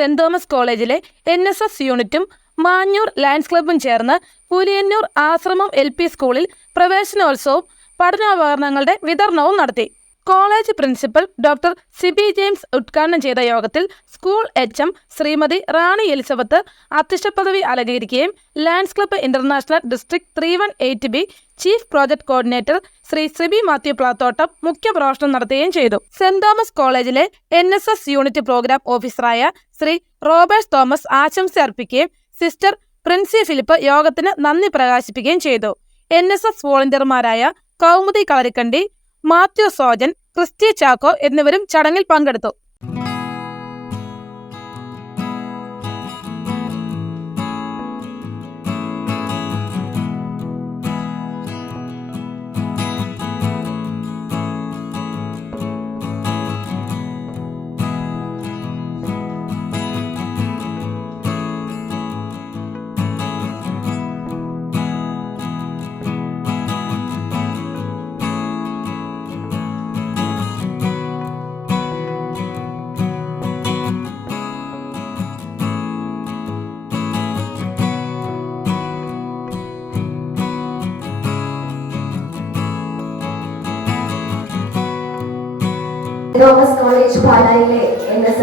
Saint Thomas കോളേജിലെ N S S യൂണിറ്റും Manjoor lions ക്ലബ്ബും ചേർന്ന് പുലിയന്നൂർ ആശ്രമം എൽ പി സ്കൂളിൽ പ്രവേശനോത്സവവും പഠനോപകരണങ്ങളുടെ വിതരണവും നടത്തി. College principal doctor Sibi James ഉദ്ഘാടനം ചെയ്ത യോഗത്തിൽ school H M Shrimati Rani Elizabeth അധ്യക്ഷ പദവി അലങ്കരിക്കുകയും Lions club international district three one eight B chief project coordinator Shri Sibi Mathew Plathottam മുഖ്യപ്രഭാഷണം നടത്തുകയും ചെയ്തു. സെന്റ് തോമസ് കോളേജിലെ N S S unit program ഓഫീസറായ ശ്രീ റോബർട്ട് തോമസ് ആശംസ അർപ്പിക്കുകയും സിസ്റ്റർ പ്രിൻസി ഫിലിപ്പ് യോഗത്തിന് നന്ദി പ്രകാശിപ്പിക്കുകയും ചെയ്തു. എൻ എസ് എസ് വോളണ്ടിയർമാരായ കൗമുദി കളരിക്കണ്ടി മാത്യു സോജൻ ക്രിസ്റ്റി ചാക്കോ എന്നിവരും ചടങ്ങിൽ പങ്കെടുത്തു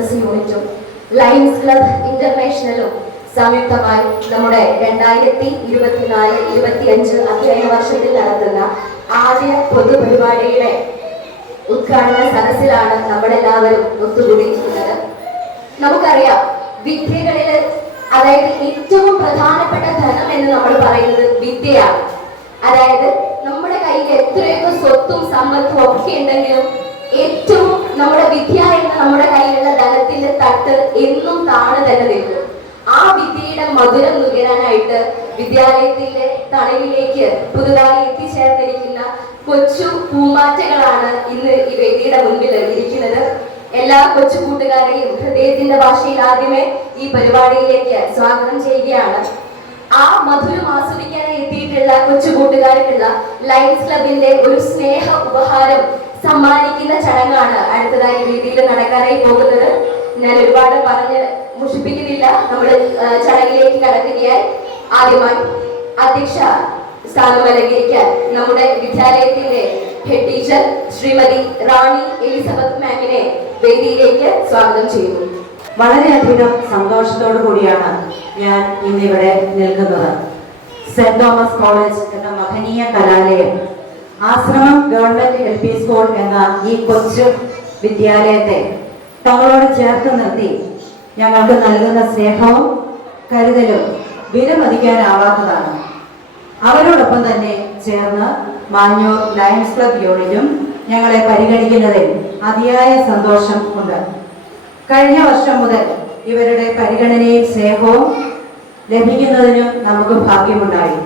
എസ് യൂണിറ്റും ലയൺസ് ക്ലബ് ഇന്റർനാഷണലും സംയുക്തമായി നമ്മുടെ രണ്ടായിരത്തി ഇരുപത്തിനാല് ഇരുപത്തിയഞ്ച് അധ്യയന വർഷത്തിൽ നടത്തുന്ന ആദ്യ പൊതുപരിപാടിയുടെ ഉദ്ഘാടന സദസ്സിലാണ് നമ്മളെല്ലാവരും ഒത്തുകൂടിയിരിക്കുന്നത്. നമുക്കറിയാം വിദ്യകളിൽ അതായത് ഏറ്റവും പ്രധാനപ്പെട്ട ധനം എന്ന് നമ്മൾ പറയുന്നത് വിദ്യയാണ്. അതായത് നമ്മുടെ കയ്യിൽ എത്രയൊക്കെ സ്വത്തും സമ്പത്തും ഒക്കെ ഉണ്ടെങ്കിലും ഏറ്റവും നമ്മുടെ വിദ്യ എന്ന നമ്മുടെ കയ്യിലുള്ള ധനത്തിന്റെ തട്ട് എന്നും താണു തന്നെ നിൽക്കും. ആ വിദ്യയുടെ മധുരം നുകരാനായിട്ട് വിദ്യാലയത്തിന്റെ തണലിലേക്ക് പുതുതായി എത്തിച്ചേർന്നിരിക്കുന്ന കൊച്ചു പൂമാറ്റകളാണ് ഇന്ന് ഈ വേദിയുടെ മുൻപിൽ ഇരിക്കുന്നത്. എല്ലാ കൊച്ചു കൂട്ടുകാരെയും ഹൃദയത്തിന്റെ ഭാഷയിൽ ആദ്യമേ ഈ പരിപാടിയിലേക്ക് സ്വാഗതം ചെയ്യുകയാണ്. ആ മധുരം ആസ്വദിക്കാനായി എത്തിയിട്ടുള്ള കൊച്ചു കൂട്ടുകാർക്കുള്ള ലയൺസ് ക്ലബിന്റെ ഒരു സ്നേഹ ഉപഹാരം സമ്മാനിക്കുന്ന ചടങ്ങാണ് അടുത്തതായി വേദിയിൽ നടക്കാനായി പോകുന്നത്. ഞാൻ ഒരുപാട് പറഞ്ഞ് മുഷിപ്പിക്കുന്നില്ല. നമ്മൾ ചടങ്ങിലേക്ക് കടക്കുകയായി. ആദ്യമായി അധ്യക്ഷ സ്ഥാനം അലങ്കരിക്കാൻ നമ്മുടെ വിദ്യാലയത്തിന്റെ head teacher Shrimati Rani Elizabeth മാമിനെ വേദിയിലേക്ക് സ്വാഗതം ചെയ്യുന്നു. വളരെയധികം സന്തോഷത്തോടു കൂടിയാണ് ഞാൻ ഇന്നിവിടെ നിൽക്കുന്നത് സെന്റ് തോമസ് കോളേജ് എന്ന മഹനീയ കലാലയം ആശ്രമം ഗവൺമെന്റ് എൽ പി സ്കൂൾ എന്ന ഈ കൊച്ചു വിദ്യാലയത്തെ തങ്ങളോട് ചേർത്ത് നിർത്തി ഞങ്ങൾക്ക് നൽകുന്ന സ്നേഹവും കരുതലും വിലമതിക്കാനാവാത്തതാണ്. അവരോടൊപ്പം തന്നെ ചേർന്ന് മാഞ്ഞൂർ ലയൺസ് ക്ലബ് യൂണിറ്റും ഞങ്ങളെ പരിഗണിക്കുന്നതിൽ അതിയായ സന്തോഷം ഉണ്ട്. കഴിഞ്ഞ വർഷം മുതൽ ഇവരുടെ പരിഗണനയും സ്നേഹവും ലഭിക്കുന്നതിനും നമുക്ക് ഭാഗ്യമുണ്ടായി.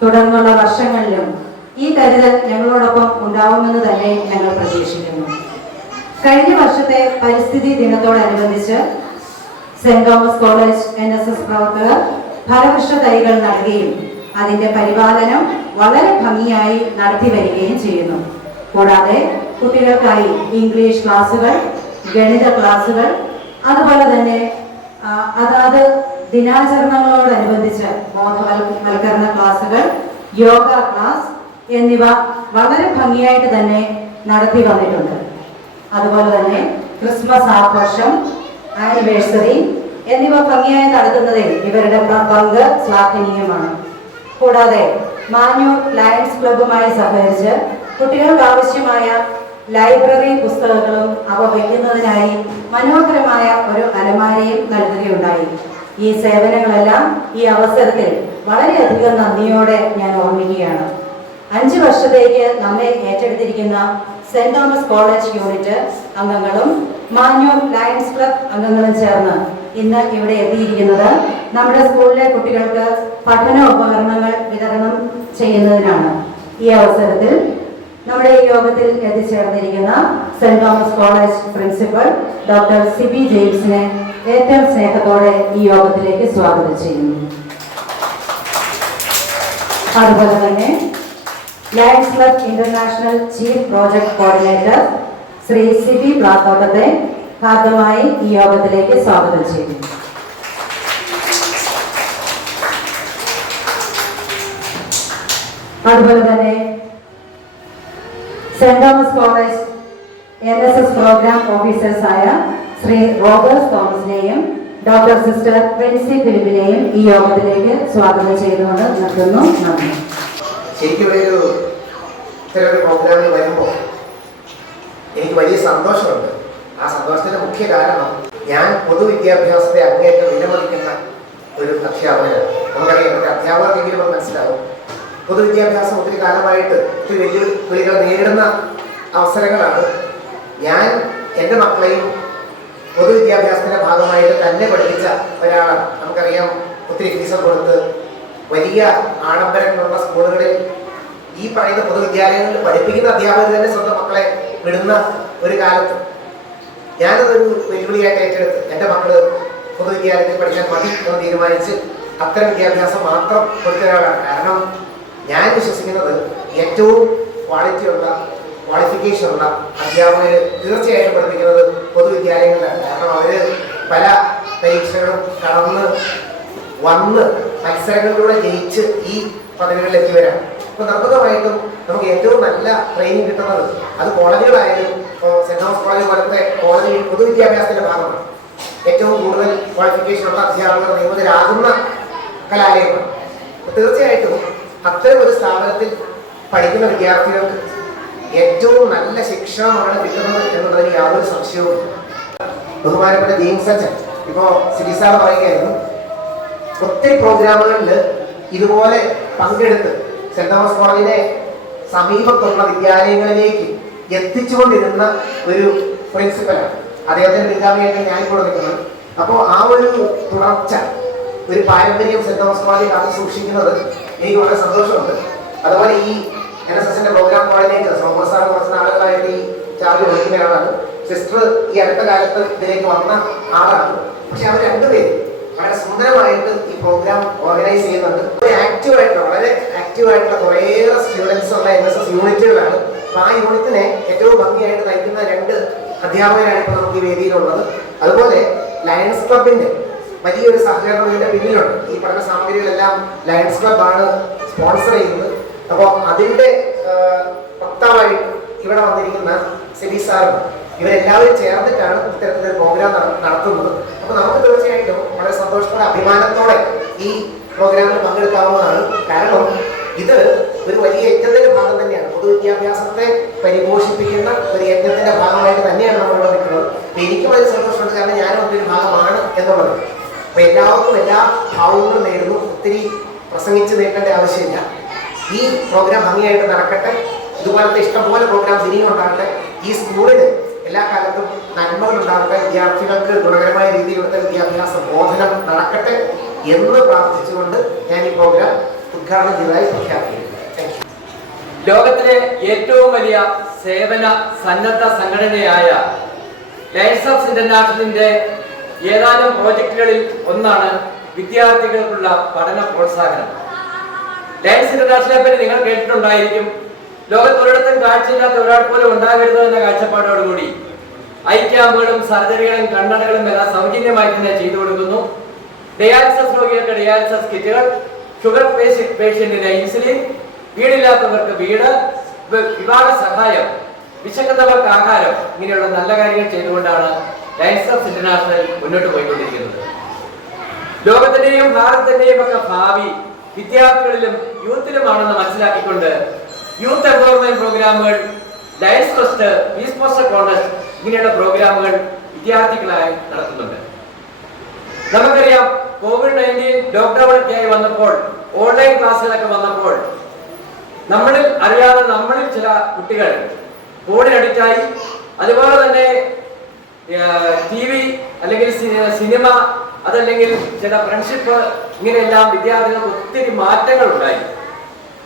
തുടർന്നുള്ള വർഷങ്ങളിലും ഈ കരുതൽ ഞങ്ങളോടൊപ്പം ഉണ്ടാവുമെന്ന് തന്നെ ഞങ്ങൾ പ്രതീക്ഷിക്കുന്നു. കഴിഞ്ഞ വർഷത്തെ പരിസ്ഥിതി ദിനത്തോടനുബന്ധിച്ച് Saint Thomas college N S S പ്രവർത്തകർ ഫലവൃക്ഷ തൈകൾ നൽകുകയും അതിന്റെ പരിപാലനം വളരെ ഭംഗിയായി നടത്തി വരികയും ചെയ്യുന്നു. കൂടാതെ കുട്ടികൾക്കായി ഇംഗ്ലീഷ് ക്ലാസ്സുകൾ ഗണിത ക്ലാസ്സുകൾ അതുപോലെ തന്നെ അതാത് ദിനാചരണങ്ങളോടനുബന്ധിച്ച് ബോധവൽക്കരണ ക്ലാസ്സുകൾ യോഗ ക്ലാസ് എന്നിവ വളരെ ഭംഗിയായിട്ട് തന്നെ നടത്തി വന്നിട്ടുണ്ട്. അതുപോലെ തന്നെ ക്രിസ്മസ് ആഘോഷം ആനിവേഴ്സറി എന്നിവ ഭംഗിയായി നടത്തുന്നതിൽ ഇവരുടെ പങ്ക് ശ്ലാഘനീയമാണ്. കൂടാതെ മാന്യൂർ ലയൺസ് ക്ലബ്ബുമായി സഹകരിച്ച് കുട്ടികൾക്ക് ആവശ്യമായ ലൈബ്രറി പുസ്തകങ്ങളും അവ വയ്ക്കുന്നതിനായി മനോഹരമായ ഒരു അലമാരയും നൽകുകയുണ്ടായി. ഈ സേവനങ്ങളെല്ലാം ഈ അവസരത്തിൽ വളരെയധികം നന്ദിയോടെ ഞാൻ ഓർമ്മിക്കുകയാണ്. അഞ്ചു വർഷത്തേക്ക് നമ്മെ ഏറ്റെടുത്തിരിക്കുന്ന സെന്റ് തോമസ് കോളേജ് യൂണിറ്റ് അംഗങ്ങളും മാന്യോ ലയൺസ് ക്ലബ് അംഗങ്ങളും ചേർന്ന് ഇന്ന് ഇവിടെ എത്തിയിരിക്കുന്നത് നമ്മുടെ സ്കൂളിലെ കുട്ടികൾക്ക് പഠന ഉപകരണങ്ങൾ വിതരണം ചെയ്യുന്നതിനാണ്. ഈ അവസരത്തിൽ നമ്മുടെ ഈ യോഗത്തിൽ എത്തിച്ചേർന്നിരിക്കുന്ന Saint Thomas college principal doctor Sibi ജെയിംസിനെ ഏറ്റവും സ്നേഹത്തോടെ ഈ യോഗത്തിലേക്ക് സ്വാഗതം ചെയ്യുന്നു. അതുപോലെ തന്നെ Lions club international chief project coordinator Shri Sibi പ്ലാത്തോട്ടത്തെ ഹാർദമായി ഈ യോഗത്തിലേക്ക് സ്വാഗതം ചെയ്യുന്നു. അതുപോലെ തന്നെ Saint Thomas college N S S program ഓഫീസേഴ്സായ Shri Robert തോമസിനെയും ഡോക്ടർ സിസ്റ്റർ വെൻസി ഫിലിപ്പിനെയും ഈ യോഗത്തിലേക്ക് സ്വാഗതം ചെയ്തുകൊണ്ട് നിർത്തുന്നു. നന്ദി. ഒരു പ്രോഗ്രാമിൽ വരുമ്പോൾ എനിക്ക് വലിയ സന്തോഷമുണ്ട്. ആ സന്തോഷത്തിന്റെ മുഖ്യ കാരണം ഞാൻ പൊതുവിദ്യാഭ്യാസത്തെ അങ്ങേറ്റം വിലമതിക്കുന്ന ഒരു അധ്യാപകനാണ് നമുക്കറിയാം ഒരു അധ്യാപകർക്കെങ്കിലും അത് മനസ്സിലാവും പൊതുവിദ്യാഭ്യാസം ഒത്തിരി കാലമായിട്ട് ഒത്തിരി വെല്ലുവിളികൾ നേരിടുന്ന അവസരങ്ങളാണ്. ഞാൻ എന്റെ മക്കളെയും പൊതുവിദ്യാഭ്യാസത്തിന്റെ ഭാഗമായിട്ട് തന്നെ പഠിപ്പിച്ച ഒരാളാണ്. നമുക്കറിയാം ഒത്തിരി ഫീസ് കൊടുത്ത് വലിയ ആഡംബരങ്ങളുള്ള സ്കൂളുകളിൽ ഈ പറയുന്ന പൊതുവിദ്യാലയങ്ങളിൽ പഠിപ്പിക്കുന്ന അധ്യാപകർ തന്നെ സ്വന്തം മക്കളെ വിടുന്ന ഒരു കാലത്ത് ഞാനതൊരു വെല്ലുവിളിയായിട്ട് ഏറ്റെടുത്ത് എന്റെ മക്കൾ പൊതുവിദ്യാലയത്തിൽ പഠിക്കാൻ മതി എന്ന് തീരുമാനിച്ച് അത്തരം വിദ്യാഭ്യാസം മാത്രം കൊടുത്ത ഒരാളാണ്. കാരണം ഞാൻ വിശ്വസിക്കുന്നത് ഏറ്റവും ക്വാളിറ്റിയുള്ള ക്വാളിഫിക്കേഷൻ ഉള്ള അധ്യാപകർ തീർച്ചയായിട്ടും പഠിപ്പിക്കുന്നത് പൊതുവിദ്യാലയങ്ങളിലാണ്. കാരണം അവർ പല പരീക്ഷകളും കടന്ന് വന്ന് മത്സരങ്ങളിലൂടെ ജയിച്ച് ഈ പദവികളിൽ എത്തിവരാം അപ്പൊ നിർബന്ധമായിട്ടും നമുക്ക് ഏറ്റവും നല്ല ട്രെയിനിങ് കിട്ടുന്നത് അത് കോളേജുകളായാലും ഇപ്പോൾ സെന്റ് തോമസ് കോളേജ് പോലത്തെ കോളേജ് പൊതുവിദ്യാഭ്യാസത്തിന്റെ ഭാഗമാണ്. ഏറ്റവും കൂടുതൽ ക്വാളിഫിക്കേഷൻ ഉള്ള അധ്യാപകർ നിയമിതരാകുന്ന കലാലയമാണ്. തീർച്ചയായിട്ടും അത്തരം ഒരു സ്ഥാപനത്തിൽ പഠിക്കുന്ന വിദ്യാർത്ഥികൾക്ക് ഏറ്റവും നല്ല ശിക്ഷണമാണ് കിട്ടുന്നത് എന്നുള്ളതിന് യാതൊരു സംശയവും ബഹുമാനപ്പെട്ട ജെയിംസ് അച്ഛൻ ഇപ്പോ സിരി സാർ പറയുകയായിരുന്നു ഒത്തിരി പ്രോഗ്രാമുകളിൽ ഇതുപോലെ പങ്കെടുത്ത് സെന്റ് തോമസ് കോളേജിനെ സമീപത്തുള്ള വിദ്യാലയങ്ങളിലേക്ക് എത്തിച്ചുകൊണ്ടിരുന്ന ഒരു പ്രിൻസിപ്പലാണ്. അദ്ദേഹത്തിന്റെ പിതാവിയായിട്ട് ഞാനിപ്പോൾ നിൽക്കുന്നത് അപ്പോൾ ആ ഒരു തുടർച്ച ഒരു പാരമ്പര്യം സെന്റ് തോമസ് കോളേജിൽ കാത്തു സൂക്ഷിക്കുന്നത് എനിക്ക് വളരെ സന്തോഷമുണ്ട്. അതുപോലെ ഈ എൻ എസ് എസിന്റെ പ്രോഗ്രാം കോർഡിനേറ്റർ സോമർ സാർ കുറച്ച് നാളുകളായിട്ട് ഈ ചാർജ് വഹിക്കുന്നയാളാണ് സിസ്റ്റർ ഈ അടുത്ത കാലത്ത് ഇതിലേക്ക് വന്ന ആളാണ്. പക്ഷെ അവർ രണ്ടുപേരും വളരെ സുന്ദരമായിട്ട് ഈ പ്രോഗ്രാം ഓർഗനൈസ് ചെയ്യുന്നുണ്ട്. ഒരു ആക്റ്റീവ് ആയിട്ടുള്ള വളരെ ആക്റ്റീവ് ആയിട്ടുള്ള കുറേയേറെ സ്റ്റുഡൻസ് ഉള്ള എൻ എസ് എസ് യൂണിറ്റുകളാണ് അപ്പൊ ആ യൂണിറ്റിനെ ഏറ്റവും ഭംഗിയായിട്ട് നയിക്കുന്ന രണ്ട് അധ്യാപകരാണ് ഇപ്പോൾ നമുക്ക് ഈ വേദിയിലുള്ളത്. അതുപോലെ ലയൺസ് ക്ലബിന്റെ വലിയൊരു സഹകരണം ഇതിന്റെ പിന്നിലുണ്ട്. ഈ പഠന സാമഗ്രികളെല്ലാം ലയൺസ് ആണ് സ്പോൺസർ ചെയ്യുന്നത്. അപ്പോൾ അതിന്റെ വക്താവായിട്ട് ഇവിടെ വന്നിരിക്കുന്ന സെബി സാറും ഇവരെല്ലാവരും ചേർന്നിട്ടാണ് ഇത്തരത്തിലൊരു പ്രോഗ്രാം നടത്തുന്നത്. അപ്പൊ നമുക്ക് തീർച്ചയായിട്ടും വളരെ സന്തോഷത്തോടെ അഭിമാനത്തോടെ ഈ പ്രോഗ്രാമിൽ പങ്കെടുക്കാവുന്നതാണ്. കാരണം ഇത് ഒരു വലിയ യജ്ഞത്തിന്റെ ഭാഗം തന്നെയാണ്. പൊതുവിദ്യാഭ്യാസത്തെ പരിപോഷിപ്പിക്കുന്ന ഒരു യജ്ഞത്തിന്റെ ഭാഗമായിട്ട് തന്നെയാണ് നമ്മൾ നിൽക്കുന്നത്. എനിക്കും വളരെ സന്തോഷമുണ്ട്. കാരണം ഞാനും അതിന്റെ ഭാഗമാണ് എന്നുള്ളത്. അപ്പൊ എല്ലാവർക്കും എല്ലാ ഭാവങ്ങളും നേരുന്നു. ഒത്തിരി പ്രസംഗിച്ച് നേട്ടേണ്ട ആവശ്യമില്ല. ഈ പ്രോഗ്രാം ഭംഗിയായിട്ട് നടക്കട്ടെ. ഇതുപോലത്തെ ഇഷ്ടംപോലെ പ്രോഗ്രാം ഇനിയും ഉണ്ടാകട്ടെ. ഈ സ്കൂളിന് എല്ലാ കാലത്തും നന്മകൾ ഉണ്ടാകട്ടെ. വിദ്യാർത്ഥികൾക്ക് ഗുണകരമായ രീതിയിലുള്ള വിദ്യാഭ്യാസ ബോധനം നടക്കട്ടെ എന്ന് പ്രാർത്ഥിച്ചുകൊണ്ട് ഞാൻ ഈ പ്രോഗ്രാം ഉദ്ഘാടനം ചെയ്തതായി പ്രഖ്യാപിക്കുന്നു. ലോകത്തിലെ ഏറ്റവും വലിയ സേവന സന്നദ്ധ സംഘടനയായ ലയൺസ് ഓഫ് ഇന്റർനാഷണലിന്റെ ഏതാനും പ്രോജക്റ്റുകളിൽ ഒന്നാണ് വിദ്യാർത്ഥികൾക്കുള്ള പഠന പ്രോത്സാഹനം. ലയൻസ് ഇന്റർനാഷണലെ പറ്റി നിങ്ങൾ കേട്ടിട്ടുണ്ടായിരിക്കും. ലോകത്തൊരിടത്തും കാഴ്ചയില്ലാത്ത ഒരാൾ പോലും ഉണ്ടാകരുത് എന്ന കാഴ്ചപ്പാടോടുകൂടി ഐ ക്യാമ്പുകളും സർജറികളും കണ്ണടകളും എല്ലാം സൗജന്യമായി തന്നെ ചെയ്തു കൊടുക്കുന്നു. ഡയാലിസിസ് രോഗികൾക്ക് ഡയാലിസിസ് കിറ്റുകൾ ഷുഗർ പേഷ്യന്റിന് ഇൻസുലിൻ വീടില്ലാത്തവർക്ക് വീട് വിവാഹ സഹായം വിശക്കുന്നവർക്ക് ആഹാരം ഇങ്ങനെയുള്ള നല്ല കാര്യങ്ങൾ ചെയ്തുകൊണ്ടാണ് ലയൻസ് ഓഫ് ഇന്റർനാഷണൽ മുന്നോട്ട് പോയിക്കൊണ്ടിരിക്കുന്നത്. ലോകത്തിന്റെയും ഭാരതത്തിന്റെയും ഒക്കെ ഭാവി വിദ്യാർത്ഥികളിലും യൂത്തിലുമാണെന്ന് മനസ്സിലാക്കിക്കൊണ്ട് യൂത്ത് എംപവർമെന്റ് പ്രോഗ്രാമുകൾ Lions first peace poster contest ഇങ്ങനെയുള്ള പ്രോഗ്രാമുകൾ വിദ്യാർത്ഥികളായി നടത്തുന്നുണ്ട്. നമുക്കറിയാം കോവിഡ് നയന്റീൻ ലോക്ക്ഡൌൺ ഒക്കെ ആയി വന്നപ്പോൾ ഓൺലൈൻ ക്ലാസ്സുകളൊക്കെ വന്നപ്പോൾ നമ്മളിൽ അറിയാതെ നമ്മളിൽ ചില കുട്ടികൾ ഫോണിന് അഡിക്റ്റായി അതുപോലെ തന്നെ ടി വി അല്ലെങ്കിൽ സിനിമ അതല്ലെങ്കിൽ ചില ഫ്രണ്ട്ഷിപ്പ് ഇങ്ങനെയെല്ലാം വിദ്യാർത്ഥികൾക്ക് ഒത്തിരി മാറ്റങ്ങൾ ഉണ്ടായി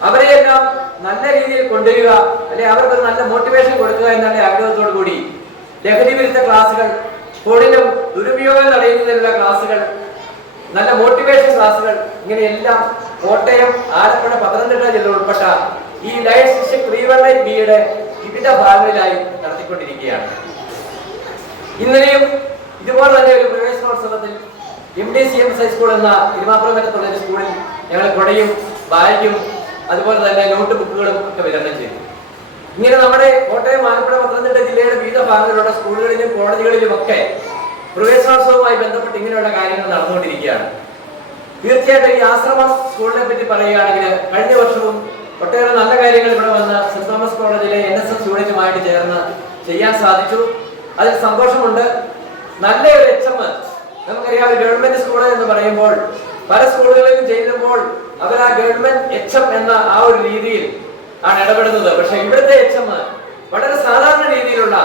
അവരെയെല്ലാം നല്ല രീതിയിൽ കൊണ്ടുവരിക അല്ലെങ്കിൽ അവർക്ക് നല്ല മോട്ടിവേഷൻ കൊടുക്കുക എന്നുള്ള ആഗ്രഹത്തോടു കൂടി. ലഹരി വിരുദ്ധ ക്ലാസ്സുകൾ ഫോണിന്റെ ദുരുപയോഗം തടയുന്നതിനുള്ള ക്ലാസ്സുകൾ നല്ല മോട്ടിവേഷൻ ക്ലാസ്സുകൾ ഇങ്ങനെയെല്ലാം കോട്ടയം ആലപ്പുഴ പത്തനംതിട്ട ജില്ല ഉൾപ്പെട്ട ഈ ലൈഫ് വൺ നയൻ ബിയുടെ വിവിധ ഭാഗങ്ങളിലായി നടത്തിക്കൊണ്ടിരിക്കുകയാണ്. ഇന്നലെയും ഇതുപോലെ തന്നെ ഒരു പ്രവേശനോത്സവത്തിൽ M D C M S high school എന്ന തിരുമാപ്പുറമറ്റത്തുള്ള ഒരു സ്കൂളിൽ ഞങ്ങൾ കുടയും ബാഗും അതുപോലെ തന്നെ നോട്ട് ബുക്കുകളും ഒക്കെ വിതരണം ചെയ്തു. ഇങ്ങനെ നമ്മുടെ കോട്ടയം ആലപ്പുഴ പത്തനംതിട്ട ജില്ലയുടെ വിവിധ ഭാഗങ്ങളിലുള്ള സ്കൂളുകളിലും കോളേജുകളിലും ഒക്കെ പ്രവേശനോത്സവവുമായി ബന്ധപ്പെട്ട് ഇങ്ങനെയുള്ള കാര്യങ്ങൾ നടന്നുകൊണ്ടിരിക്കുകയാണ്. തീർച്ചയായിട്ടും ഈ ആശ്രമം സ്കൂളിനെ പറ്റി പറയുകയാണെങ്കിൽ കഴിഞ്ഞ വർഷവും ഒട്ടേറെ നല്ല കാര്യങ്ങൾ ഇവിടെ വന്ന് സെന്റ് തോമസ് കോളേജിലെ എൻ എസ് എസ് യൂണിറ്റുമായിട്ട് ചേർന്ന് ചെയ്യാൻ സാധിച്ചു. അതിൽ സന്തോഷമുണ്ട്. നല്ല ഒരു എച്ച് എം നമുക്കറിയാം ഗവൺമെന്റ് സ്കൂൾ എന്ന് പറയുമ്പോൾ പല സ്കൂളുകളിലും ചെയ്യുമ്പോൾ അവർ ആ ഗവൺമെന്റ് എച്ച് എം എന്ന ആ ഒരു രീതിയിൽ ആണ് ഇടപെടുന്നത്. പക്ഷെ ഇവിടുത്തെ എച്ച് എം വളരെ സാധാരണ രീതിയിലുള്ള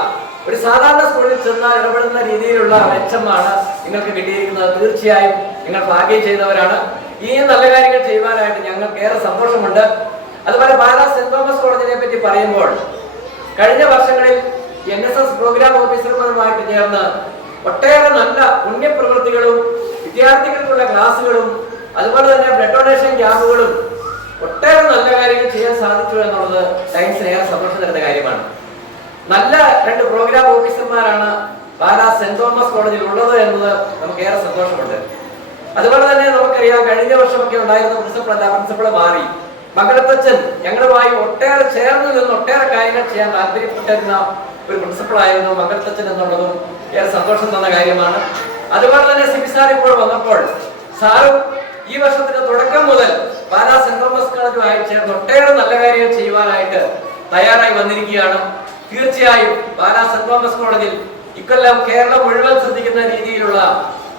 ഒരു സാധാരണ സ്കൂളിൽ ചെന്നാൽ ഇടപെടുന്ന രീതിയിലുള്ള എച്ച് എം ആണ് നിങ്ങൾക്ക് കിട്ടിയിരിക്കുന്നത്. തീർച്ചയായും നിങ്ങൾ ഭാഗ്യം ചെയ്തവരാണ്. ഇനിയും നല്ല കാര്യങ്ങൾ ചെയ്യുവാനായിട്ട് ഞങ്ങൾക്ക് ഏറെ സന്തോഷമുണ്ട്. അതുപോലെ പാലാ സെന്റ് തോമസ് കോളേജിനെ പറ്റി പറയുമ്പോൾ കഴിഞ്ഞ വർഷങ്ങളിൽ എൻ എസ് എസ് പ്രോഗ്രാം ഓഫീസർമാരുമായിട്ട് ചേർന്ന് ഒട്ടേറെ നല്ല പുണ്യപ്രവൃത്തികളും വിദ്യാർത്ഥികൾക്കുള്ള ക്ലാസ്സുകളും അതുപോലെ തന്നെ ബ്ലഡ് ഡൊണേഷൻ ക്യാമ്പുകളും ഒട്ടേറെ നല്ല കാര്യങ്ങൾ ചെയ്യാൻ സാധിച്ചു എന്നുള്ളത് സയൻസിന് ഏറെ സന്തോഷം തരുന്ന കാര്യമാണ്. നല്ല രണ്ട് പ്രോഗ്രാം ഓഫീസർമാരാണ് പാലാ സെന്റ് തോമസ് കോളേജിൽ ഉള്ളത് എന്നത് നമുക്ക് ഏറെ സന്തോഷമുണ്ട്. അതുപോലെ തന്നെ നമുക്കറിയാം കഴിഞ്ഞ വർഷമൊക്കെ ഉണ്ടായിരുന്ന പ്രിൻസിപ്പൾ അല്ല പ്രിൻസിപ്പൾ മാറി. മകളത്തച്ഛൻ ഞങ്ങളുമായി ഒട്ടേറെ ചേർന്ന് നിന്ന് ഒട്ടേറെ കാര്യങ്ങൾ ചെയ്യാൻ താല്പര്യപ്പെട്ടിരുന്ന ഒരു പ്രിൻസിപ്പൾ ആയിരുന്നു മകളത്തച്ഛൻ എന്നുള്ളതും ഏറെ സന്തോഷം തന്ന കാര്യമാണ്. അതുപോലെ തന്നെ സിബി സാർ ഇപ്പോൾ വന്നപ്പോൾ സാറും ഈ വർഷത്തിന്റെ തുടക്കം മുതൽ പാലാ സെന്റ് തോമസ് കോളേജുമായി ചേർന്ന് ഒട്ടേറെ നല്ല കാര്യങ്ങൾ ചെയ്യുവാനായിട്ട് തയ്യാറായി വന്നിരിക്കുകയാണ്. തീർച്ചയായും പാലാ സെന്റ് തോമസ് കോളേജിൽ ഇക്കൊല്ലം കേരളം മുഴുവൻ ശ്രദ്ധിക്കുന്ന രീതിയിലുള്ള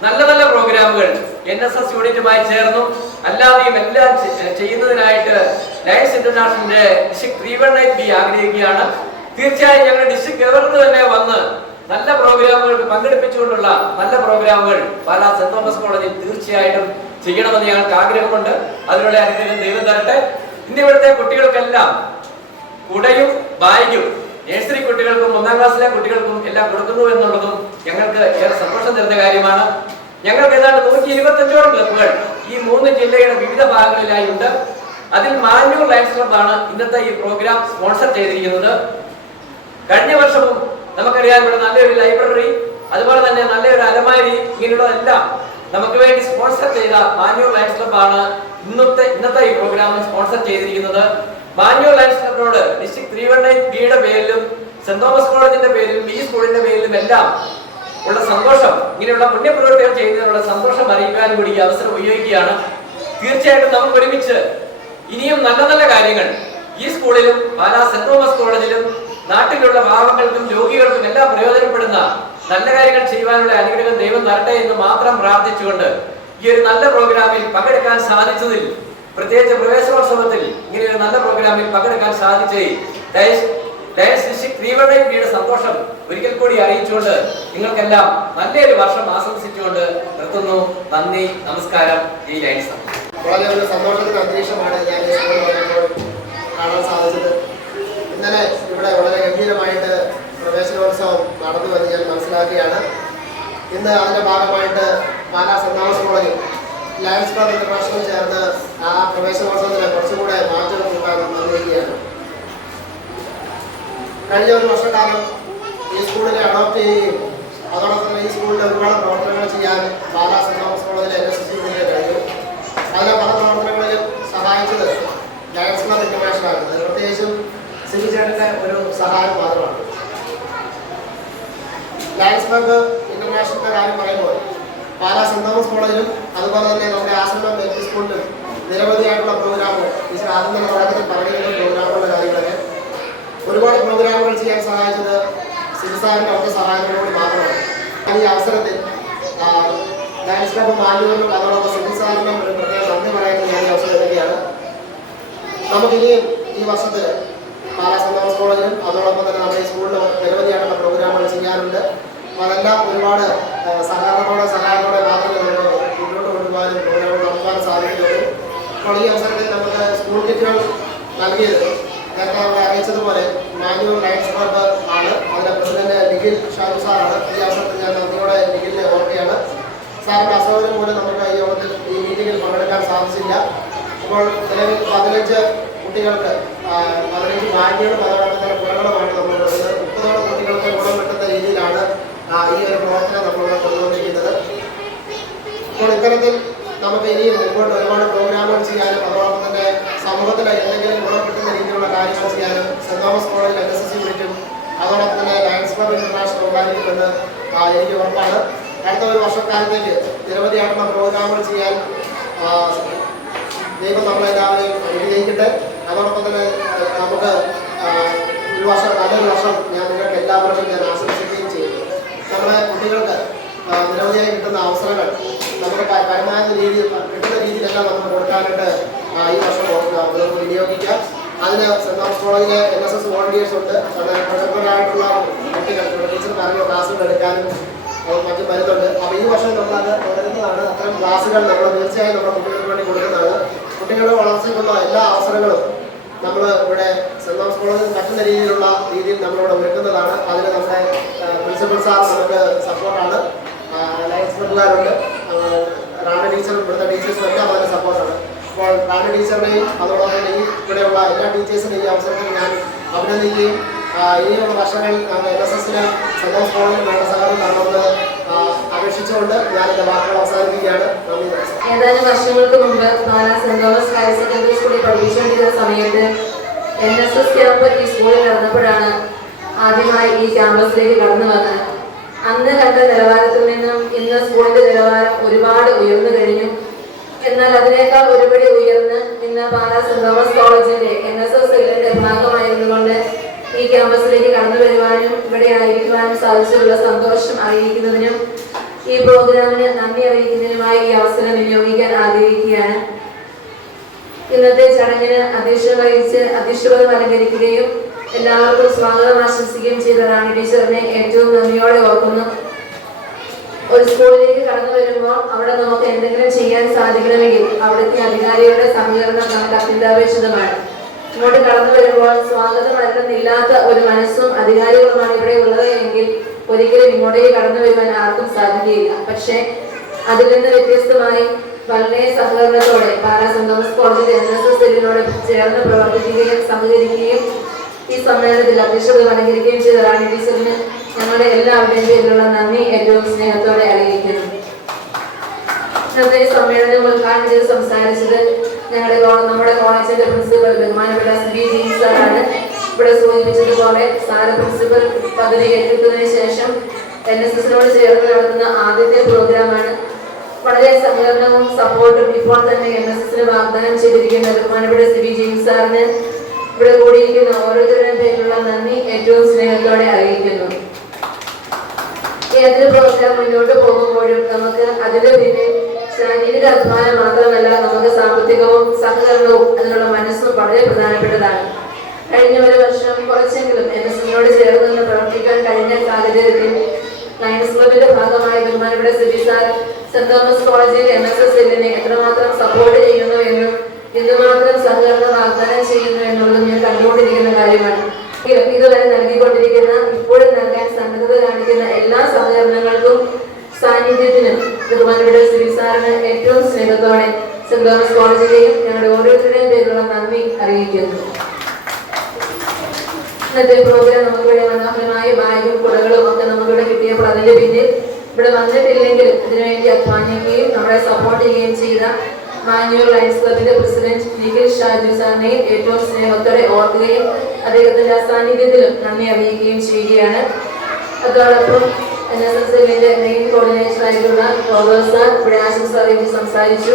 നല്ല നല്ല പ്രോഗ്രാമുകൾ എൻ എസ് എസ് യൂണിറ്റുമായി ചേർന്നു. അല്ലാതെയും എല്ലാം ചെയ്യുന്നതിനായിട്ട് ലയൻസ് ഇന്റർനാഷണലിന്റെ ത്രീ വൺ ബി ആഗ്രഹിക്കുകയാണ്. തീർച്ചയായും ഞങ്ങളുടെ ഡിസ്ട്രിക്ട് ഗവർണർ തന്നെ വന്ന് നല്ല പ്രോഗ്രാമുകൾക്ക് പങ്കെടുപ്പിച്ചുകൊണ്ടുള്ള നല്ല പ്രോഗ്രാമുകൾ പാലാ സെന്റ് തോമസ് കോളേജിൽ തീർച്ചയായിട്ടും ചെയ്യണമെന്ന് ഞങ്ങൾക്ക് ആഗ്രഹമുണ്ട്. അതിനുള്ള അനുഗ്രഹം ദൈവം തരട്ടെ. ഇന്ന് ഇവിടുത്തെ കുട്ടികൾക്കെല്ലാം കുടയും ബാഗും നഴ്സറി കുട്ടികൾക്കും ഒന്നാം ക്ലാസ്സിലെ കുട്ടികൾക്കും എല്ലാം കൊടുക്കുന്നു എന്നുള്ളതും ഞങ്ങൾക്ക് ഏറെ സന്തോഷം തരുന്ന കാര്യമാണ്. ഞങ്ങൾക്ക് ഏതാണ്ട് നൂറ്റി ഇരുപത്തഞ്ചോളം ക്ലബുകൾ ഈ മൂന്ന് ജില്ലയുടെ വിവിധ ഭാഗങ്ങളിലായി ഉണ്ട്. അതിൽ മാന്യൂർ ലയൻസ് ക്ലബ്ബാണ് ഇന്നത്തെ ഈ പ്രോഗ്രാം സ്പോൺസർ ചെയ്തിരിക്കുന്നത്. കഴിഞ്ഞ വർഷവും നമുക്കറിയാം ഇവിടെ നല്ലൊരു ലൈബ്രറി അതുപോലെ തന്നെ നല്ലൊരു അലമാരി ഇങ്ങനെയുള്ളതെല്ലാം നമുക്ക് വേണ്ടി സ്പോൺസർ ചെയ്ത മാന്യൂർ ലയൻസ് ക്ലബ്ബാണ് ഇന്നത്തെ ഇന്നത്തെ ഈ പ്രോഗ്രാം സ്പോൺസർ ചെയ്തിരിക്കുന്നത്. മാന്യൂർ ലയൻസ് ക്ലബിനോട് ഡിസ്ട്രിക്ട് ത്രീ വൺ നയൻ ബിയുടെ പേരിലും സെന്റ് തോമസ് കോളേജിന്റെ പേരിലും ബി സ്കൂളിന്റെ പേരിലും എല്ലാം ഉള്ള സന്തോഷം ഇങ്ങനെയുള്ള പുണ്യപ്രവൃത്തികൾ ചെയ്യുന്നതിനുള്ള സന്തോഷം അറിയിക്കാനും കൂടി ഈ അവസരം ഉപയോഗിക്കുകയാണ്. തീർച്ചയായിട്ടും നമുക്ക് ഒരുമിച്ച് ഇനിയും നല്ല നല്ല കാര്യങ്ങൾ ഈ സ്കൂളിലും പാലാ സെന്റ് തോമസ് കോളേജിലും നാട്ടിലുള്ള പാവങ്ങൾക്കും രോഗികൾക്കും എല്ലാം പ്രയോജനപ്പെടുന്ന നല്ല കാര്യങ്ങൾ ചെയ്യുവാനുള്ള അനുഗ്രഹം ദൈവം തരട്ടെ എന്ന് മാത്രം പ്രാർത്ഥിച്ചുകൊണ്ട് ഈ ഒരു നല്ല പ്രോഗ്രാമിൽ പങ്കെടുക്കാൻ സാധിച്ചതിൽ പ്രത്യേകിച്ച് പ്രവേശനോത്സവത്തിൽ ഇങ്ങനെ ഒരു നല്ല പ്രോഗ്രാമിൽ പങ്കെടുക്കാൻ സാധിച്ചതിൽ സന്തോഷം ഒരിക്കൽ കൂടി അറിയിച്ചുകൊണ്ട് നിങ്ങൾക്കെല്ലാം നല്ലൊരു വർഷം ആശംസിച്ചുകൊണ്ട് നിർത്തുന്നു. നന്ദി നമസ്കാരം. ഈ ലൈൻസ് വളരെ ഒരു സന്തോഷത്തിന്റെ അന്തരീക്ഷമാണ് ഞാൻ കാണാൻ സാധിച്ചത്. ഇന്നലെ ഇവിടെ ഗംഭീരമായിട്ട് പ്രവേശനോത്സവം നടന്നു എന്ന് ഞാൻ മനസ്സിലാക്കുകയാണ്. ഇന്ന് അതിന്റെ ഭാഗമായിട്ട് പാലാ സെന്റ് തോമസ് കോളേജിൽ ലയൺസ് ക്ലബ് ഇന്റർനാഷണൽ ചേർന്ന് ആ പ്രവേശനോത്സവത്തിന് കുറച്ചുകൂടെ മാറ്റം കൊടുക്കാൻ വന്നിരിക്കുകയാണ്. കഴിഞ്ഞ ഒരു വർഷക്കാലം ഈ സ്കൂളിനെ അഡോപ്റ്റ് ചെയ്യുകയും അതോടൊപ്പം ഈ സ്കൂളിൽ ഒരുപാട് പ്രവർത്തനങ്ങൾ ചെയ്യാൻ പാലാ സെന്റ് തോമസ് കോളേജിലെ എൻ എസ് എസ് യൂണിറ്റിന് കഴിഞ്ഞു. അതിലെ പല പ്രവർത്തനങ്ങളിലും സഹായിച്ചത് ലയൺസ് ക്ലബ് ഇന്റർനാഷണൽ പ്രത്യേകിച്ചും സിബി ചേട്ടന്റെ ഒരു സഹായം മാത്രമാണ്. ലയൺസ് ക്ലബ് ഇന്റർനാഷണലിന്റെ കാര്യം പറയുമ്പോൾ പാലാ സെന്റ് തോമസ് കോളേജിലും അതുപോലെ തന്നെ നമ്മുടെ ആശ്രമം എൽ പി സ്കൂളിലും നിരവധിയായിട്ടുള്ള പ്രോഗ്രാമുകൾ ടീച്ചർ ആദ്യം തന്നെ തുടക്കത്തിൽ പറഞ്ഞിരുന്ന പ്രോഗ്രാമുകളുടെ കാര്യങ്ങളൊക്കെ ഒരുപാട് പ്രോഗ്രാമുകൾ ചെയ്യാൻ സഹായിച്ചത് സിനിസാറിന്റെ ഒക്കെ സഹായത്തോടുകൂടി മാത്രമാണ്. ഈ അവസരത്തിൽ ലയൺസ് ക്ലബ് മാന്യവരും അതോടൊപ്പം സിനിസാറിനും ഒരു പ്രത്യേക നന്ദി പറയുന്നത് ഞാൻ ഈ അവസരം നമുക്ക് ഇനിയും ഈ വർഷത്തിൽ സെന്റ് തോമസ് കോളേജിലും അതോടൊപ്പം തന്നെ നമ്മുടെ സ്കൂളിലും നിരവധിയായിട്ടുള്ള പ്രോഗ്രാമുകൾ ചെയ്യാറുണ്ട്. അതെല്ലാം ഒരുപാട് സഹകരണത്തോടെ സഹായത്തോടെ മാത്രമേ നമുക്ക് മുന്നോട്ട് കൊണ്ടുപോകാനും പ്രോഗ്രാമുകൾ നടത്താനും സാധിക്കുകയുള്ളൂ. അപ്പോൾ ഈ അവസരത്തിൽ നമുക്ക് സ്കൂൾ കിറ്റുകൾ നൽകിയത് നേരത്തെ നമ്മളെ അറിയിച്ചതുപോലെ മാന്യൂർ ലയൺസ് ക്ലബ്ബ് ആണ്. അതിന്റെ പ്രസിഡന്റ് നിഖിൽ ഷാജു സാറാണ് ഈ അവസരത്തിൽ ഞാൻ നന്ദിയോടെ നിഖിലിനെ ഓർക്കുകയാണ്. സാറിന്റെ അസൗകര്യം മൂലം നമുക്ക് ഈ യോഗത്തിൽ ഈ മീറ്റിങ്ങിൽ പങ്കെടുക്കാൻ സാധിച്ചില്ല. അപ്പോൾ നിലവിൽ പതിനഞ്ച് കുട്ടികൾക്ക് പതിനഞ്ച് മാന്യയുടെ പദവട്ടത്തിലെ പ്രകടമായിട്ട് നമ്മളുള്ളത് മുപ്പതോളം കുട്ടികൾക്ക് ഗുണം കിട്ടുന്ന രീതിയിലാണ് ഈ ഒരു പ്രവർത്തനം നമ്മൾ കൊണ്ടുവന്നിരിക്കുന്നത്. അപ്പോൾ ഇത്തരത്തിൽ നമുക്ക് ഇനിയും മുമ്പോട്ട് ഒരുപാട് പ്രോഗ്രാമുകൾ ചെയ്യാനും അതോടൊപ്പം തന്നെ സമൂഹത്തിലെ എന്തെങ്കിലും ഗുണം കിട്ടുന്ന രീതിയിലുള്ള കാര്യങ്ങൾ ചെയ്യാനും സെന്റ് തോമസ് കോളേജിൽ എൻ എസ് എസ് യൂണിറ്റും അതോടൊപ്പം തന്നെ ലയൺസ് ക്ലബ് ഇന്റർനാഷണൽ ഉണ്ടായിരിക്കുമെന്ന് എനിക്ക് ഉറപ്പാണ്. അടുത്ത ഒരു വർഷക്കാലത്തേക്ക് നിരവധി ആയിട്ടുള്ള പ്രോഗ്രാമുകൾ ചെയ്യാൻ ദൈവം നമ്മളെല്ലാവരെയും അനുഗ്രഹിക്കട്ടെ. അതോടൊപ്പം തന്നെ നമുക്ക് ഒരു വർഷം നല്ലൊരു വർഷം ഞാൻ നിങ്ങൾക്ക് എല്ലാവർക്കും ഞാൻ ആശംസിക്കുകയും ചെയ്യുന്നു. നമ്മുടെ കുട്ടികൾക്ക് നിരവധിയായി കിട്ടുന്ന അവസരങ്ങൾ നമുക്ക് പരമാവധി രീതിയിൽ കിട്ടുന്ന രീതിയിലെല്ലാം നമുക്ക് കൊടുക്കാനായിട്ട് ഈ വർഷം നമുക്ക് വിനിയോഗിക്കാം. അതിന് സെന്റ് തോമസ് കോളേജിലെ എൻ എസ് എസ് വോളണ്ടിയേഴ്സ് ഉണ്ട്. അവിടെ പ്രഗത്ഭരായിട്ടുള്ള കുട്ടികൾ ടീച്ചർ പറഞ്ഞ ക്ലാസ്സുകൾ എടുക്കാനും മറ്റും വരുന്നുണ്ട്. അപ്പോൾ ഈ വർഷം നമ്മൾ അത് തുടരുന്നതാണ്. അത്തരം ക്ലാസ്സുകൾ നമ്മൾ തീർച്ചയായും നമ്മുടെ കുട്ടികൾക്ക് വേണ്ടി കൊടുക്കുന്നതാണ്. കുട്ടികളുടെ വളർച്ചയ്ക്കുള്ള എല്ലാ അവസരങ്ങളും നമ്മൾ ഇവിടെ സെന്റ് തോമസ് കോളേജിൽ പറ്റുന്ന രീതിയിലുള്ള രീതിയിൽ നമ്മളിവിടെ ഒരുക്കുന്നതാണ്. അതിന് നമ്മുടെ പ്രിൻസിപ്പൽ സാർ നമുക്ക് സപ്പോർട്ടാണ്. ലൈൻസ് മെമ്പർമാരുണ്ട് റാണ ടീച്ചറും ഇവിടുത്തെ ടീച്ചേഴ്സും എല്ലാം സപ്പോർട്ടാണ്. അപ്പോൾ റാണ ടീച്ചറിനെയും അതോടൊപ്പം തന്നെ ഈ ഇവിടെയുള്ള എല്ലാ ടീച്ചേഴ്സിനെയും ഈ അവസരത്തിൽ ഞാൻ അഭിനന്ദിക്കുകയും ഇനിയുള്ള വർഷങ്ങളിൽ എൻ എസ് എസിന് സെന്റ് തോമസ് കോളേജിൽ വേണ്ട സഹകരണം നടന്നത് അപേക്ഷിച്ചുകൊണ്ട് ഞാൻ എന്റെ വാക്കുകൾ അവസാനിപ്പിക്കുകയാണ് ഏതാനും വർഷങ്ങൾക്ക് മുമ്പ് നാലാം സെന്റ് തോമസ് ഹയർ സെക്കൻഡറി സ്കൂളിൽ പഠിച്ചുകൊണ്ടിരുന്ന സമയത്ത് എൻ എസ് എസ് ക്യാമ്പ് ഈ സ്കൂളിൽ നടന്നപ്പോഴാണ് ആദ്യമായി ഈ ക്യാമ്പസിലേക്ക് കടന്നു വന്നത്. അന്ന് കണ്ട നിലവാരത്തിൽ നിന്നും ഇന്ന് സ്കൂളിന്റെ നിലവാരം ഒരുപാട് ഉയർന്നു കഴിഞ്ഞു. എന്നാൽ അതിനേക്കാൾ ഒരുപടി ഉയർന്ന് ഇന്ന് പാലാ സെന്റ് തോമസ് കോളേജിന്റെ എൻ എസ് എസ് സെല്ലിന്റെ ഭാഗമായിരുന്നുകൊണ്ട് ഈ ക്യാമ്പസിലേക്ക് കടന്നു വരുവാനും ഇവിടെ ആയിരിക്കുവാനും സാധിച്ചുള്ള സന്തോഷം അറിയിക്കുന്നതിനും ഈ പ്രോഗ്രാമിന് നന്ദി അറിയിക്കുന്നതിനുമായി ഈ അവസരം വിനിയോഗിക്കാൻ ആഗ്രഹിക്കുകയാണ്. ഇന്നത്തെ ചടങ്ങിന് അധ്യക്ഷത വഹിച്ച് അധ്യക്ഷപദം അലങ്കരിക്കുകയും എല്ലാവർക്കും സ്വാഗതം ആശംസിക്കുകയും ചെയ്ത റാണി ടീച്ചറിനെ ഏറ്റവും നന്ദിയോടെ ഓർക്കുന്നു. ഒരു സ്കൂളിലേക്ക് കടന്നു വരുമ്പോൾ അവിടെ നമുക്ക് എന്തെങ്കിലും ചെയ്യാൻ സാധിക്കണമെങ്കിൽ അവിടുത്തെ അധികാരികളുടെ സഹകരണം നമുക്ക് അത്യന്താപേക്ഷിതമാണ്. ഇങ്ങോട്ട് കടന്നു വരുമ്പോൾ സ്വാഗതം നൽകുന്നില്ലാത്ത ഒരു മനസ്സും അധികാരികളുമാണ് ഇവിടെ ഉള്ളത് എങ്കിൽ ഒരിക്കലും ഇങ്ങോട്ടേക്ക് കടന്നു വരുവാൻ ആർക്കും സാധിക്കുകയില്ല പക്ഷേ അതിൽ നിന്ന് വ്യത്യസ്തമായി വളരെ സഹകരണത്തോടെ പാലാ സെന്റ് തോമസ് കോളേജിലെ എൻ എസ് എസ് സെല്ലിനോട് ചേർന്ന് പ്രവർത്തിക്കുകയും സഹകരിക്കുകയും ഈ സമ്മേളനത്തിൽ അധ്യക്ഷത അലങ്കരിക്കുകയും ചെയ്ത റാണി ടീച്ചറിന് ഞങ്ങളുടെ എല്ലാവരുടെയും പേരിലുള്ള നന്ദി ഏറ്റവും സ്നേഹത്തോടെ അറിയിക്കുന്നു. ഇന്നത്തെ സമ്മേളനം ഉദ്ഘാടനം ചെയ്ത് സംസാരിച്ചത് ഞങ്ങളുടെ നമ്മുടെ കോളേജിന്റെ പ്രിൻസിപ്പൽ ബഹുമാനപ്പെട്ട ബി ജി സാറാണ് ഇവിടെ സൂചിപ്പിച്ചതുപോലെ സാറ് പ്രിൻസിപ്പൽ പദവി ഏറ്റെടുത്തതിനു ശേഷം എൻ എസ് എസിനോട് ചേർന്ന് നടത്തുന്ന ആദ്യത്തെ പ്രോഗ്രാമാണ്. വളരെ സഹകരണവും സപ്പോർട്ടും ഇപ്പോൾ തന്നെ എൻ എസ് എസിന് വാഗ്ദാനം ചെയ്തിരിക്കുന്ന ബഹുമാനപ്പെട്ട സി ബി ജെയിംസ് സാറിന് ഇവിടെ കൂടിയിരിക്കുന്ന ഓരോരുത്തരുടെയും പേരിലുള്ള നന്ദി ഏറ്റവും സ്നേഹത്തോടെ അറിയിക്കുന്നു. ഏതൊരു പ്രോഗ്രാം മുന്നോട്ട് പോകുമ്പോഴും ശാരീരിക അധ്വാനം മാത്രമല്ല നമുക്ക് സാമ്പത്തികവും സഹകരണവും അതിനുള്ള മനസ്സും വളരെ പ്രധാനപ്പെട്ടതാണ്. കഴിഞ്ഞ ഒരു വർഷം കുറച്ചെങ്കിലും എൻ എസ് എസിനോട് ചേർന്ന് പ്രവർത്തിക്കാൻ കഴിഞ്ഞ സാഹചര്യത്തിൽ ലയൺസ് ക്ലബിന്റെ ഭാഗമായി ബഹുമാനപ്പെട്ട സിബി സാർ സെന്റ് തോമസ് കോളേജിൽ എൻ എസ് എസ് എല്ലിനെ എത്രമാത്രം സപ്പോർട്ട് ചെയ്യുന്നു എന്നും എന്തുമാത്രം സഹകരണം വാഗ്ദാനം ചെയ്യുന്നു എന്നുള്ളതും ഞാൻ കണ്ടുകൊണ്ടിരിക്കുന്ന കാര്യമാണ്. ഇത് ഇതുവരെ നൽകിക്കൊണ്ടിരിക്കുന്ന ഇപ്പോഴും നൽകാൻ സന്നദ്ധത കാണിക്കുന്ന എല്ലാ സഹകരണങ്ങൾക്കും സാന്നിധ്യത്തിനും ബഹുമാനപ്പെട്ട ശ്രീ സാറിന് ഏറ്റവും സ്നേഹത്തോടെ സെന്റ് തോമസ് കോളേജിലെയും ഞങ്ങളുടെ ഓരോരുത്തരുടെയും പേരിലുള്ള നന്ദി അറിയിക്കുന്നു. ഇന്നത്തെ പ്രോഗ്രാം നമുക്കിവിടെ മനോഹരമായ ബാഗും കുടകളും ഒക്കെ നമുക്കിവിടെ കിട്ടിയപ്പോൾ അതിന്റെ പിന്നിൽ ഇവിടെ വന്നിട്ടില്ലെങ്കിൽ ഇതിനുവേണ്ടി അധ്വാനിക്കുകയും നമ്മളെ സപ്പോർട്ട് ചെയ്യുകയും ചെയ്ത മാന്യൂർ ലയൻസ് ക്ലബിന്റെ പ്രസിഡന്റ് നിഖിൽ ഷാജു സാറിനെയും ഏറ്റവും സ്നേഹത്തോടെ ഓർക്കുകയും അദ്ദേഹത്തിന്റെ അസാന്നിധ്യത്തിലും നന്ദി അറിയിക്കുകയും ചെയ്യുകയാണ്. അതോടൊപ്പം എൻ എസ് എസ് എല്ലിന്റെ മെയിൻ കോർഡിനേറ്റർ ആയിട്ടുള്ള റോബർട്ട് സാർ ഇവിടെ ആശംസ അറിയിച്ച് സംസാരിച്ചു.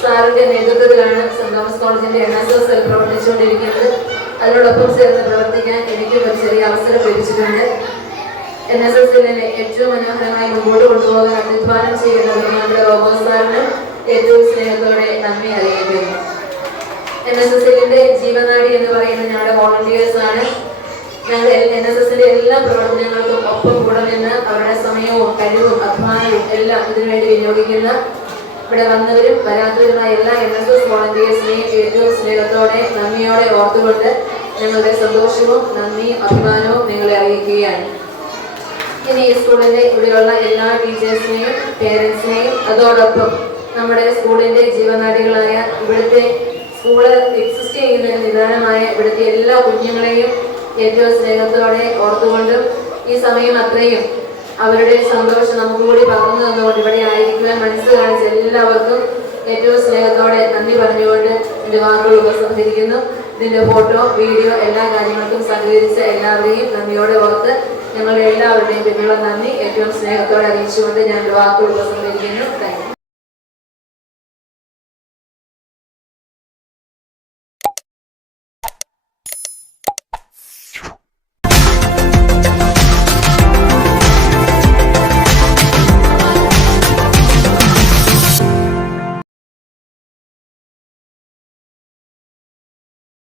സാറിന്റെ നേതൃത്വത്തിലാണ് സെന്റ് തോമസ് കോളേജിന്റെ എൻ എസ് എസ് എൽ പ്രവർത്തിച്ചുകൊണ്ടിരിക്കുന്നത്. അതിനോടൊപ്പം ചേർന്ന് പ്രവർത്തിക്കാൻ എനിക്കും ഒരു ചെറിയ അവസരം ലഭിച്ചിട്ടുണ്ട്. എൻ എസ് എസ് എല്ലിനെ ഏറ്റവും മനോഹരമായി മുമ്പോട്ട് കൊണ്ടുപോകാൻ അധ്വാനം ചെയ്യുന്ന ബഹുമാനപ്പെട്ട റോബോട്ട് സാറിന് ഏറ്റവും സ്നേഹത്തോടെ നന്ദി അറിയിക്കുന്നു. എൻ എസ് എസ് എല്ലിന്റെ ജീവനാടി എന്ന് പറയുന്ന ഞങ്ങളുടെ വോളണ്ടിയേഴ്സ് ആണ്. എൻ എസ് എസിന്റെ എല്ലാ പ്രവർത്തനങ്ങൾക്കും ഒപ്പം കൂടെ നിന്ന് അവരുടെ സമയവും കഴിവും അധ്വാനവും എല്ലാം ഇതിനുവേണ്ടി വിനിയോഗിക്കുന്ന ഇവിടെ വന്നവരും വരാത്തവരുമായ എല്ലാ എൻ എസ് എസ് വോളണ്ടിയേഴ്സിനെയും ഏറ്റവും സ്നേഹത്തോടെ നന്ദിയോടെ ഓർത്തുകൊണ്ട് ഞങ്ങളുടെ സന്തോഷവും നന്ദിയും അഭിമാനവും നിങ്ങളെ അറിയിക്കുകയാണ്. ഇനി ഈ സ്കൂളിന്റെ ഇവിടെയുള്ള എല്ലാ ടീച്ചേഴ്സിനെയും പേരൻസിനെയും അതോടൊപ്പം നമ്മുടെ സ്കൂളിന്റെ ജീവനാടികളായ ഇവിടുത്തെ സ്കൂൾ എക്സിസ്റ്റ് ചെയ്യുന്നതിന് നിദാനമായ ഇവിടുത്തെ എല്ലാ കുഞ്ഞുങ്ങളെയും ഏറ്റവും സ്നേഹത്തോടെ ഓർത്തുകൊണ്ടും ഈ സമയം അത്രയും അവരുടെ സന്തോഷം നമുക്ക് കൂടി പകർന്നു തന്നുകൊണ്ട് ഇവിടെ ആയിരിക്കുവാൻ മനസ്സ് കാണിച്ച എല്ലാവർക്കും ഏറ്റവും സ്നേഹത്തോടെ നന്ദി പറഞ്ഞുകൊണ്ട് എന്റെ വാക്കുകൾ ഉപസംഹരിക്കുന്നു ഇതിന്റെ ഫോട്ടോ വീഡിയോ എല്ലാ കാര്യങ്ങൾക്കും സഹകരിച്ച എല്ലാവരെയും നന്ദിയോടെ ഓർത്ത് ഞങ്ങളുടെ എല്ലാവരുടെയും പിന്നുള്ള നന്ദി. ഏറ്റവും സ്നേഹത്തോടെ അറിയിച്ചുകൊണ്ട് ഞാൻ എന്റെ വാക്കുകൾ ഉപസംഹരിക്കുന്നു താങ്ക്